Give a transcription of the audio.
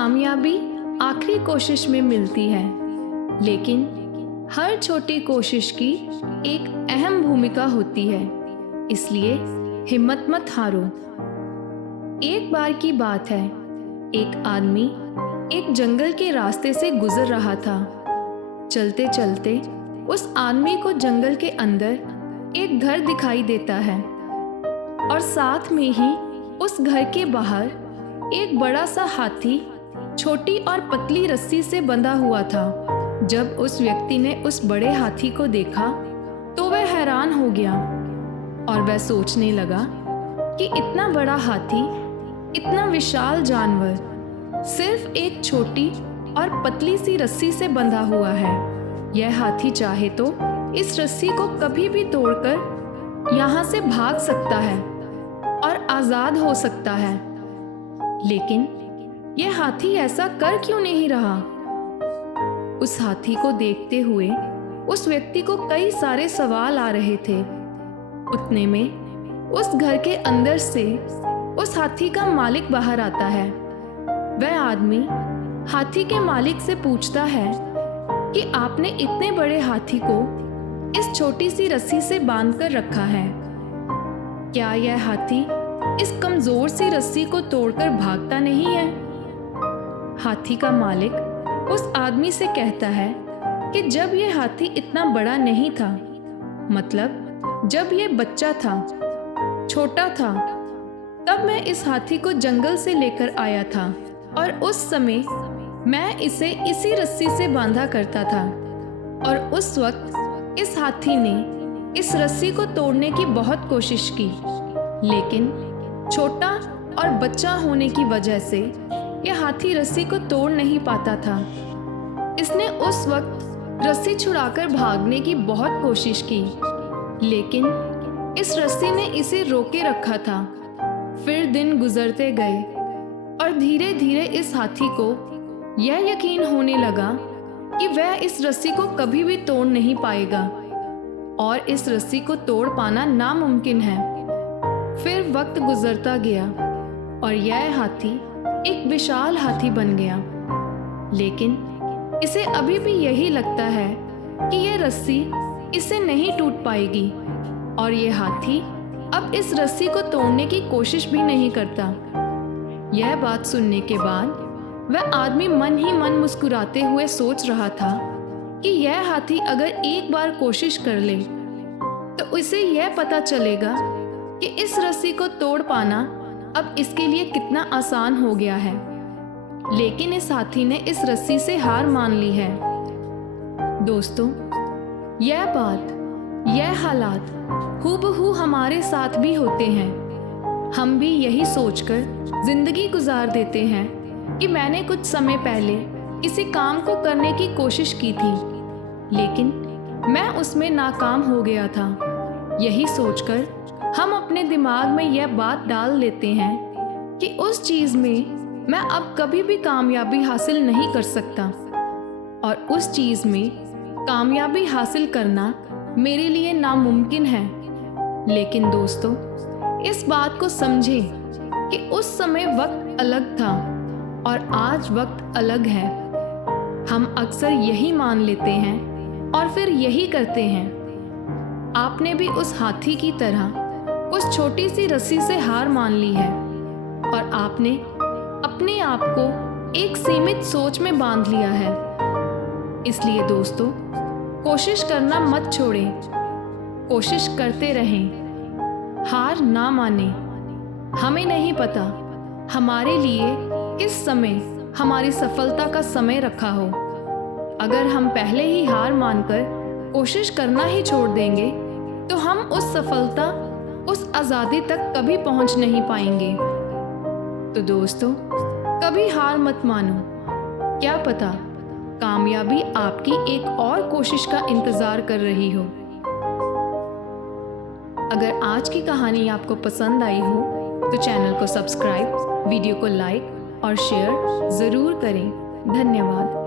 कामयाबी आखिरी कोशिश में मिलती है, लेकिन हर छोटी कोशिश की एक अहम भूमिका होती है, इसलिए हिम्मत मत हारो। एक बार की बात है, एक आदमी एक जंगल के रास्ते से गुजर रहा था। चलते चलते उस आदमी को जंगल के अंदर एक घर दिखाई देता है और साथ में ही उस घर के बाहर एक बड़ा सा हाथी छोटी और पतली रस्सी से बंधा हुआ था। जब उस व्यक्ति ने उस बड़े हाथी को देखा तो वह हैरान हो गया और वह सोचने लगा कि इतना बड़ा हाथी, इतना विशाल जानवर सिर्फ एक छोटी और पतली सी रस्सी से बंधा हुआ है। यह हाथी चाहे तो इस रस्सी को कभी भी तोड़कर यहाँ से भाग सकता है और आज़ाद हो सकता है, लेकिन यह हाथी ऐसा कर क्यों नहीं रहा? उस हाथी को देखते हुए उस व्यक्ति को कई सारे सवाल आ रहे थे। उतने में उस घर के अंदर से उस हाथी का मालिक बाहर आता है। वह आदमी हाथी के मालिक से पूछता है कि आपने इतने बड़े हाथी को इस छोटी सी रस्सी से बांध कर रखा है, क्या यह हाथी इस कमजोर सी रस्सी को तोड़कर भागता नहीं है? हाथी का मालिक उस आदमी से कहता है कि जब यह हाथी इतना बड़ा नहीं था, मतलब जब यह बच्चा था, छोटा था, तब मैं इस हाथी को जंगल से लेकर आया था और उस समय मैं इसे इसी रस्सी से बांधा करता था और उस वक्त इस हाथी ने इस रस्सी को तोड़ने की बहुत कोशिश की, लेकिन छोटा और बच्चा होने की वजह से यह हाथी रस्सी को तोड़ नहीं पाता था। इसने उस वक्त रस्सी छुड़ाकर भागने की बहुत कोशिश की, लेकिन इस रस्सी ने इसे रोके रखा था। फिर दिन गुजरते गए और धीरे धीरे इस हाथी को यह यकीन होने लगा कि वह इस रस्सी को कभी भी तोड़ नहीं पाएगा और इस रस्सी को तोड़ पाना नामुमकिन है। फिर वक्त गुजरता गया और यह हाथी एक विशाल हाथी बन गया, लेकिन इसे अभी भी यही लगता है कि यह रस्सी इससे नहीं टूट पाएगी और यह हाथी अब इस रस्सी को तोड़ने की कोशिश भी नहीं करता। यह बात सुनने के बाद वह आदमी मन ही मन मुस्कुराते हुए सोच रहा था कि यह हाथी अगर एक बार कोशिश कर ले तो इसे यह पता चलेगा कि इस रस्सी को तोड़ पाना अब इसके लिए कितना आसान हो गया है। लेकिन इस हाथी ने इस रस्सी से हार मान ली है। दोस्तों, यह बात, यह हालात हूबहू हमारे साथ भी होते हैं। हम भी यही सोचकर जिंदगी गुजार देते हैं कि मैंने कुछ समय पहले किसी काम को करने की कोशिश की थी, लेकिन मैं उसमें नाकाम हो गया था। यही सोचकर हम अपने दिमाग में यह बात डाल लेते हैं कि उस चीज़ में मैं अब कभी भी कामयाबी हासिल नहीं कर सकता और उस चीज़ में कामयाबी हासिल करना मेरे लिए नामुमकिन है। लेकिन दोस्तों, इस बात को समझें कि उस समय वक्त अलग था और आज वक्त अलग है। हम अक्सर यही मान लेते हैं और फिर यही करते हैं। आपने भी उस हाथी की तरह उस छोटी सी रस्सी से हार मान ली है और आपने अपने आप को एक सीमित सोच में बांध लिया है। इसलिए दोस्तों, कोशिश करना मत छोड़ें, कोशिश करते रहें, हार ना माने। हमें नहीं पता हमारे लिए किस समय हमारी सफलता का समय रखा हो। अगर हम पहले ही हार मानकर कोशिश करना ही छोड़ देंगे तो हम उस सफलता, उस आज़ादी तक कभी पहुंच नहीं पाएंगे। तो दोस्तों, कभी हार मत मानो। क्या पता कामयाबी आपकी एक और कोशिश का इंतज़ार कर रही हो। अगर आज की कहानी आपको पसंद आई हो तो चैनल को सब्सक्राइब, वीडियो को लाइक और शेयर ज़रूर करें। धन्यवाद।